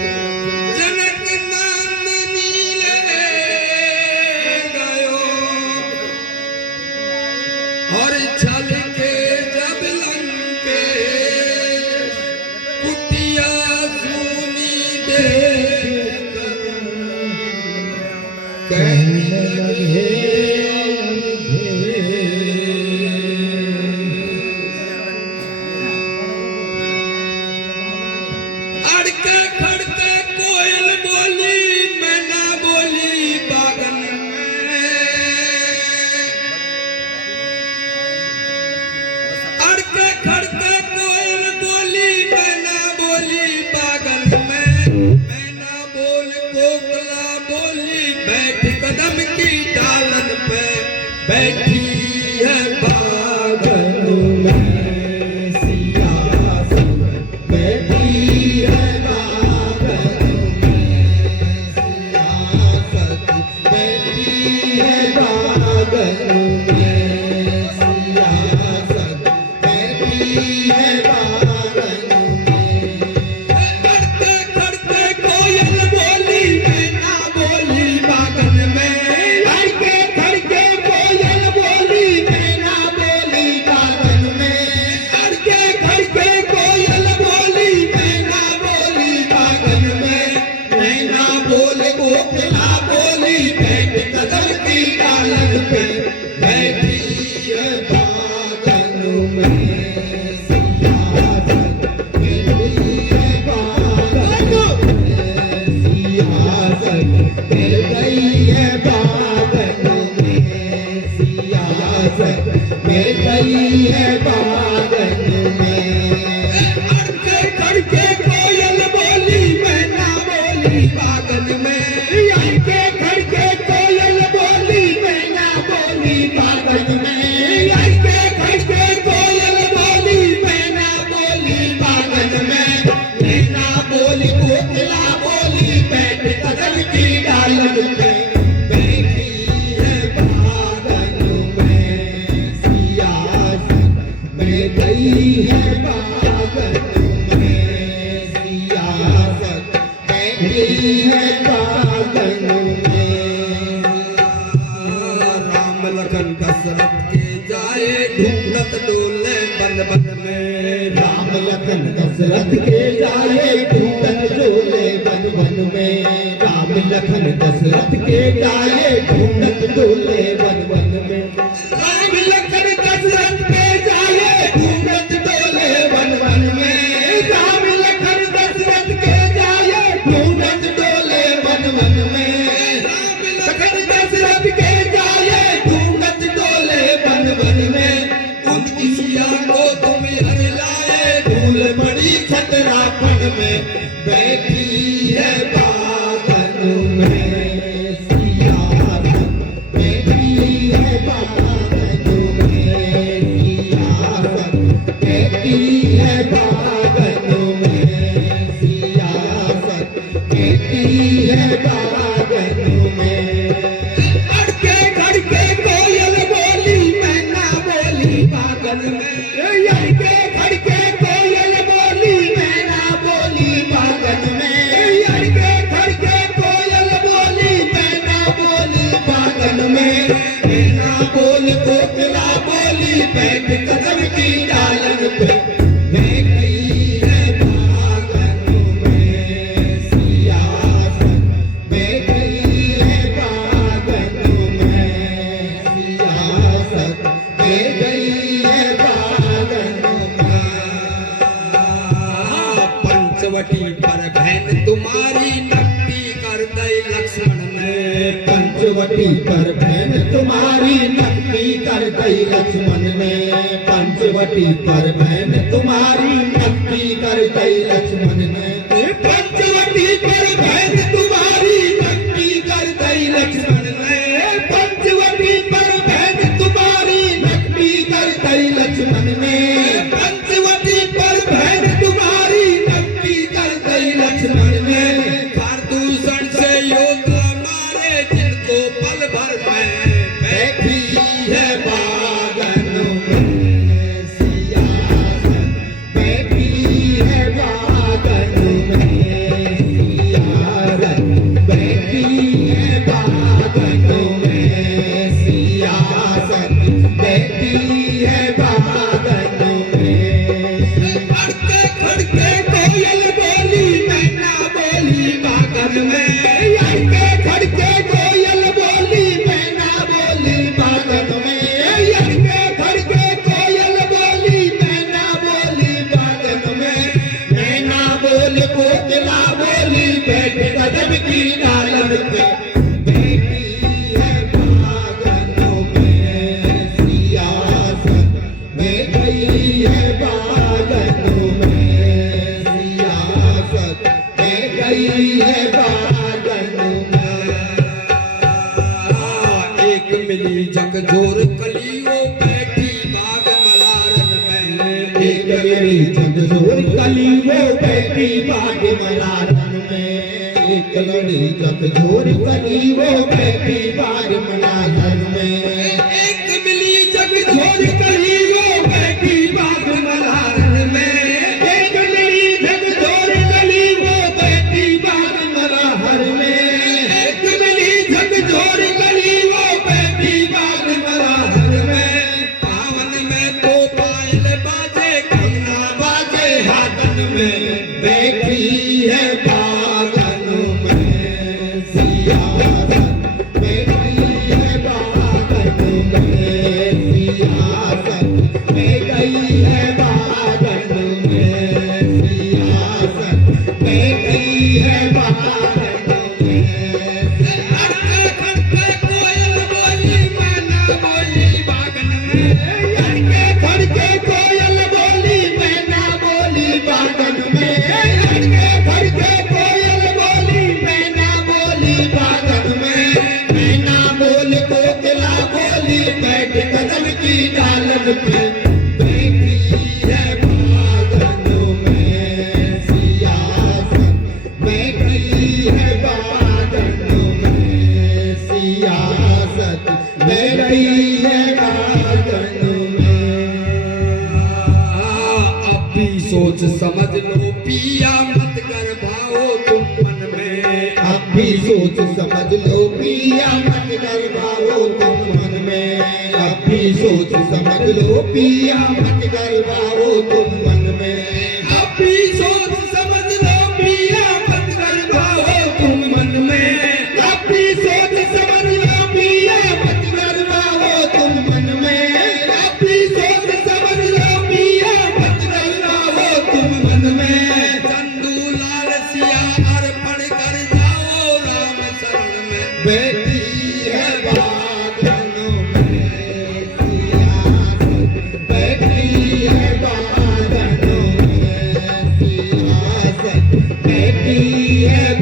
जनक नंदनी ले गयो और छल के जब लंकेश कुटिया सुनी देख कहने लगे अड़के खड़के कोयल बोली मैना बोली बागन में अड़के खड़के कोयल बोली मैना बोली बागन में मैना बोल कोकला बोली बैठ कदम की डालन पे बैठी है बागन में सियासत बैठी है बागन में सियासत बैठी है बागन में सियासत बैठी है बागन में खड़ते खड़ते कोयल बोली मैना बोली बागन में खड़के खड़के कोयल बोली मैना बोली बागन में खड़के खड़के कोयल बोली मैना बोली बागन में मैना बोल कोकिला बोली बैठ कदम की डालन पे बैठी है बागन में सियासत बैठी है बागन में सियासत बैठ गई है बागन में सियासत बैठ गई है बागन में अड़के खड़के कोयल बोली मैना बोली बागन में अड़के खड़के कोयल बोली मैना बोली बागन में अड़के खड़के कोयल बोली मैना बोली बागन में मैना बोली कोकिला बोली बैठ कदम की डालन पे बैठी है बागन में सियासत बैठ गई है बागन में सियासत बैठी है बागन में राम लखन दशरथ के जाए ढूंढत डोले बन बन में राम लखन दशरथ के जाए ढूंढत डोले बन बन में राम लखन दशरथ के जाए ढूंढत डोले बन बन में राम लखन दशरथ के जाए ढूंढत डोले बन बन में राम लखन दशरथ के जाए ढूंढत डोले बन बन में राम लखन दशरथ के जाए ढूंढत डोले बन बन में उनकी सिया को तुम हर लाए धूल बड़ी खतरापन में बैठी है बागन में सियासत बैठी है बागन में सियासत बैठी है बागन में सियासत बैठी है बागन में अड़के खड़के कोयल बोली मैना बोली बागन में अड़के खड़के कोयल बोली मैना बोली बागन में अड़के खड़के कोयल बोली मैना बोली बागन में मैना बोल कोकिला बोली बैठ कदम की डालन पे बैठ गई है बागन में सियासत बैठ गई है बागन में सियासत बैठ गई है बागन में पंचवटी पर बहन तुम्हारी नक्की कर दई लक्ष्मण ने पंचवटी पर बहन तुम्हारी नक्की कर दई लक्ष्मण ने पंचवटी पर बहन तुम्हारी नक्की कर दई लक्ष्मण ने पंचवटी पर बहन तुम्हारी नक्की कर दई लक्ष्मण ने पंचवटी पर बहन तुम्हारी नक्की कर दई लक्ष्मण ने पंचवटी पर बहन तुम्हारी नक्की कर दई लक्ष्मण ने प्रदूषण से योद्धा मारे जिनको पल भर में बैठी है बागन में सियासत बैठी है बागन गई है बागन में। एक मिली जगजोर कली वो बैठी बाग मलारन में। एक मिली जगजोर कली वो बैठी बाग मलारन में। एक लड़ी जगजोर कली वो बैठी बाग मलारन में। एक मिली जगजोर कली वो बैठी बाग मलारन में। एक मिली जगजोर कली वो बैठी बाग मलाहर में। एक मिली जगजोर कली वो बैठी बाग मलाहर में। पावन में तो पायल बाजे कंगना बाजे हाथन में। बैठी है बागन में सियासत। बैठी है बागन में सियासत। बैठी है बागन में सियासत। बैठी है बागन में। अड़के खड़के कोयल बोली मैना बोली बागन में। अड़के खड़के कोयल बोली मैना बोली बागन में। अड़के खड़के कोयल बोली मैना बोली बागन में। मैना बोल कोकिला बोली बैठ कदम की डालन पे। बैठी है बागन में सियासत। बैठी है बागन में सियासत। बैठी है बागन में। अब भी सोच समझ लो पिया मत कर भाओ तुम मन में। अब भी सोच समझ लो पिया मत कर भाओ तुम मन में। अब भी सोच समझ लो पिया मत कर भाओ तुम मन में। अब भी सोच समझ लो पिया मत कर भाओ तुम मन में। अब भी सोच समझ लो पिया मत कर भाओ तुम मन में। अब भी सोच समझ लो पिया मत कर भाओ तुम मन में। चंदू लाल सिया अर्पण कर जाओ राम शरण में। बैठी है बागन में सियासत। बैठी है बागन में सियासत। बैठी है